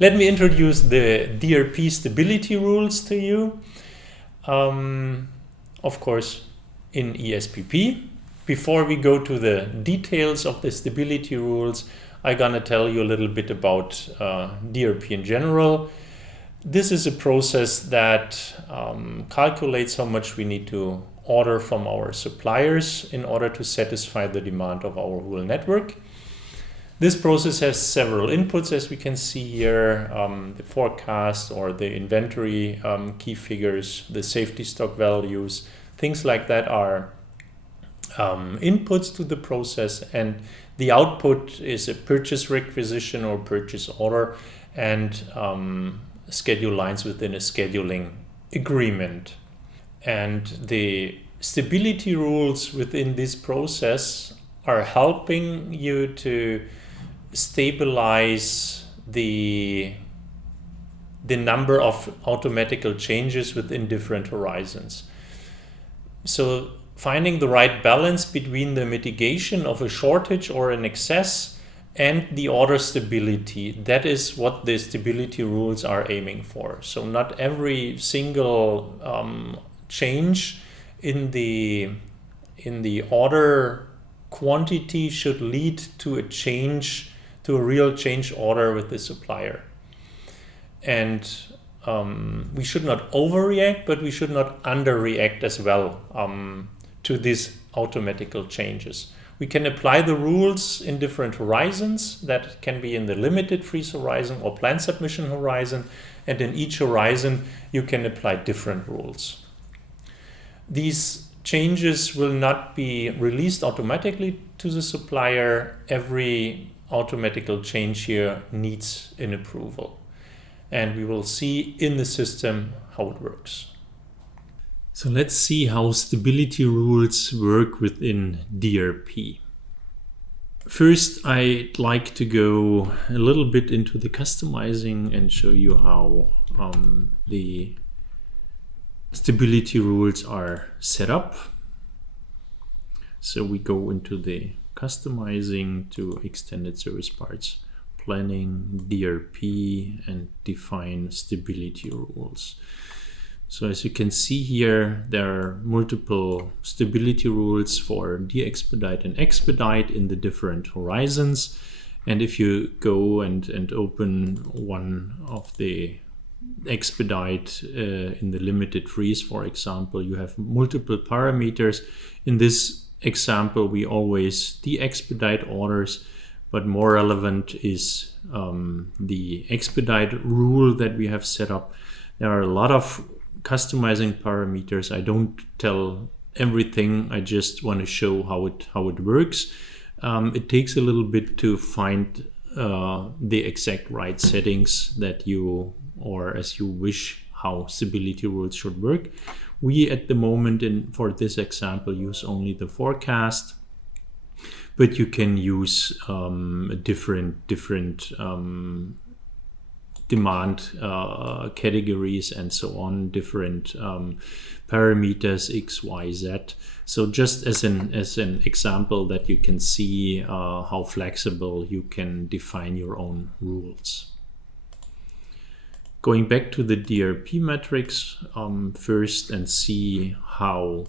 let me introduce the DRP Stability Rules to you. Of course, in eSPP. Before we go to the details of the stability rules, I'm gonna tell you a little bit about DRP in general. This is a process that calculates how much we need to order from our suppliers in order to satisfy the demand of our whole network. This process has several inputs, as we can see here, the forecast or the inventory key figures, the safety stock values, things like that are inputs to the process, and the output is a purchase requisition or purchase order and schedule lines within a scheduling agreement. And the stability rules within this process are helping you to stabilize the number of automatical changes within different horizons. So finding the right balance between the mitigation of a shortage or an excess and the order stability, that is what the stability rules are aiming for. So not every single change in the order quantity should lead to a real change order with the supplier. And we should not overreact, but we should not underreact as well to these automatical changes. We can apply the rules in different horizons. That can be in the limited freeze horizon or plan submission horizon. And in each horizon, you can apply different rules. These changes will not be released automatically to the supplier. Every automatical change here needs an approval. And we will see in the system how it works. So let's see how stability rules work within DRP. First, I'd like to go a little bit into the customizing and show you how the stability rules are set up. So we go into the customizing to extended service parts, planning, DRP, and define stability rules. So as you can see here, there are multiple stability rules for de-expedite and expedite in the different horizons. And if you go and open one of the expedite in the limited freeze, for example, you have multiple parameters. In this example, we always de-expedite orders, but more relevant is the expedite rule that we have set up. There are a lot of customizing parameters. I don't tell everything. I just want to show how it works. It takes a little bit to find the exact right settings that you, or as you wish, how stability rules should work. We at the moment, for this example, use only the forecast, but you can use different demand categories and so on, different parameters X, Y, Z. So just as an example that you can see how flexible you can define your own rules. Going back to the DRP metrics first and see how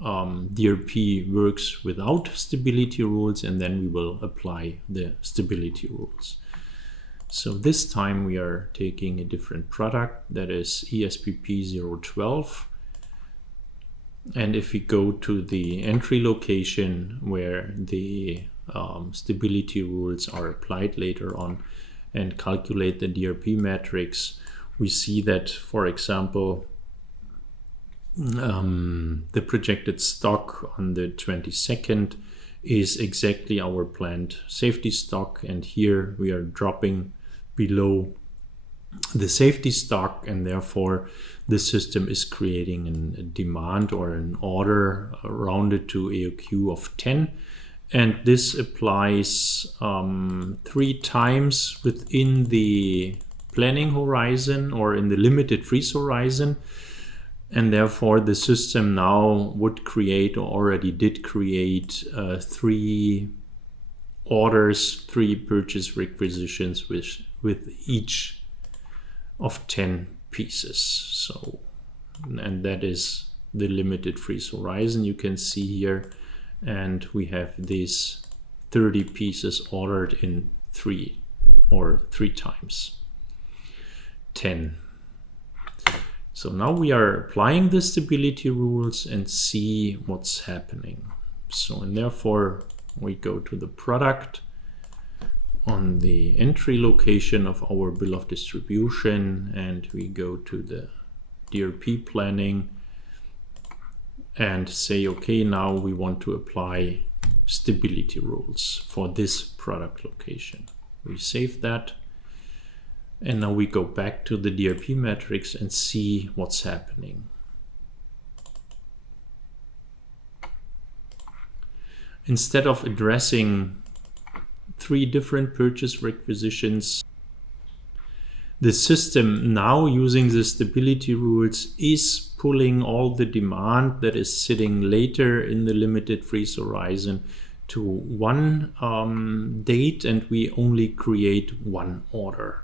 DRP works without stability rules, and then we will apply the stability rules. So this time we are taking a different product, that is eSPP 012. And if we go to the entry location where the stability rules are applied later on and calculate the DRP metrics, we see that, for example, the projected stock on the 22nd is exactly our planned safety stock, and here we are dropping below the safety stock, and therefore the system is creating a demand or an order rounded to AOQ of 10, and this applies 3 times within the planning horizon or in the limited freeze horizon. And therefore the system now would create, or already did create, 3 orders, 3 purchase requisitions with each of 10 pieces. So, and that is the limited freeze horizon you can see here. And we have these 30 pieces ordered in 3 times 10. So now we are applying the stability rules and see what's happening. So, and therefore we go to the product on the entry location of our bill of distribution, and we go to the DRP planning and say, okay, now we want to apply stability rules for this product location. We save that. And now we go back to the DRP matrix and see what's happening. Instead of addressing 3 different purchase requisitions, the system now using the stability rules is pulling all the demand that is sitting later in the limited freeze horizon to one date, and we only create one order.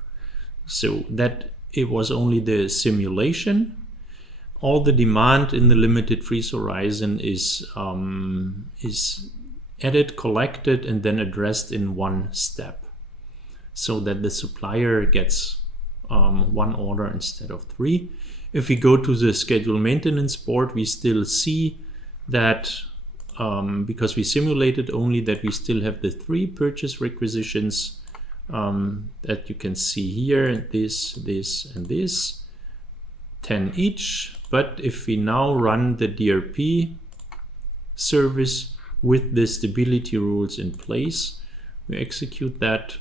So that it was only the simulation. All the demand in the limited freeze horizon is added, collected, and then addressed in one step, so that the supplier gets 1 order instead of 3. If we go to the schedule maintenance board, we still see that because we simulated only, that we still have the 3 purchase requisitions that you can see here, this, and this, 10 each. But if we now run the DRP service with the stability rules in place, we execute that,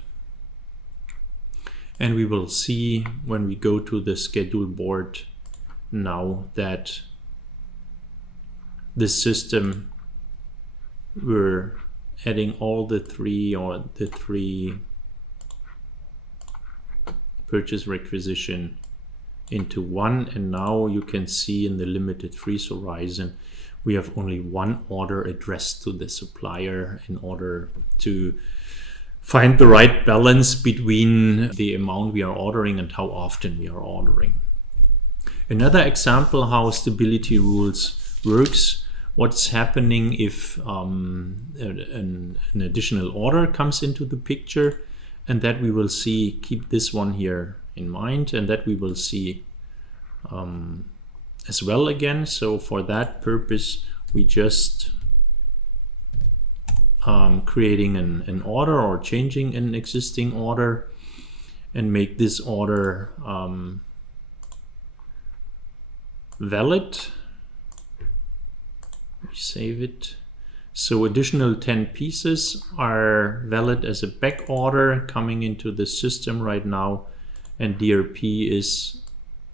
and we will see when we go to the schedule board now that the system, we're adding all the 3 purchase requisition into one, and now you can see in the limited freeze horizon we have only 1 order addressed to the supplier in order to find the right balance between the amount we are ordering and how often we are ordering. Another example how stability rules works, what's happening if an additional order comes into the picture, and that we will see, keep this one here in mind, and that we will see as well again. So for that purpose, we just creating an order or changing an existing order and make this order valid. We save it. So additional 10 pieces are valid as a back order coming into the system right now, and DRP is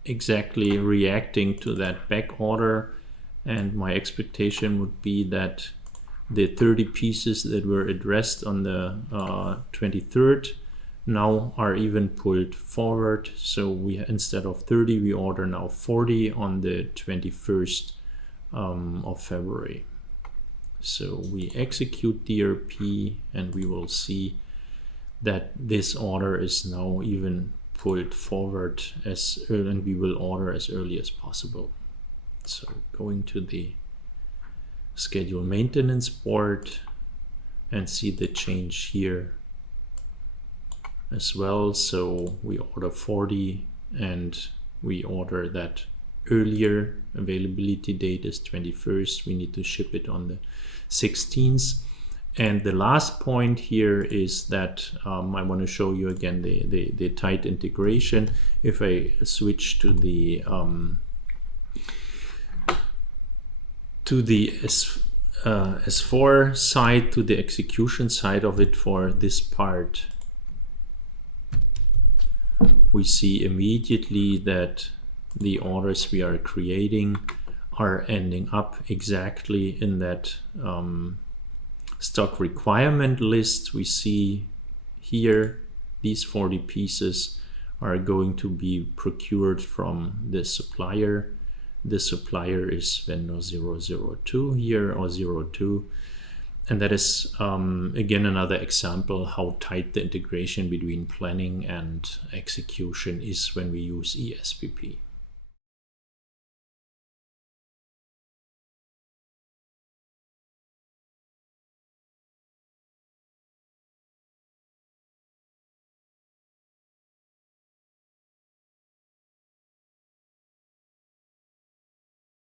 exactly reacting to that back order, and my expectation would be that the 30 pieces that were addressed on the 23rd now are even pulled forward. So we, instead of 30, we order now 40 on the 21st of February. So we execute DRP, and we will see that this order is now even pulled forward as early, and we will order as early as possible. So going to the schedule maintenance board and see the change here as well. So we order 40, and we order that earlier availability date is 21st. We need to ship it on the 16th. And the last point here is that I want to show you again the tight integration. If I switch to the S4 side, to the execution side of it for this part, we see immediately that the orders we are creating are ending up exactly in that stock requirement list. We see here these 40 pieces are going to be procured from the supplier. The supplier is vendor 002 here, or 02, And that is, again, another example how tight the integration between planning and execution is when we use eSPP.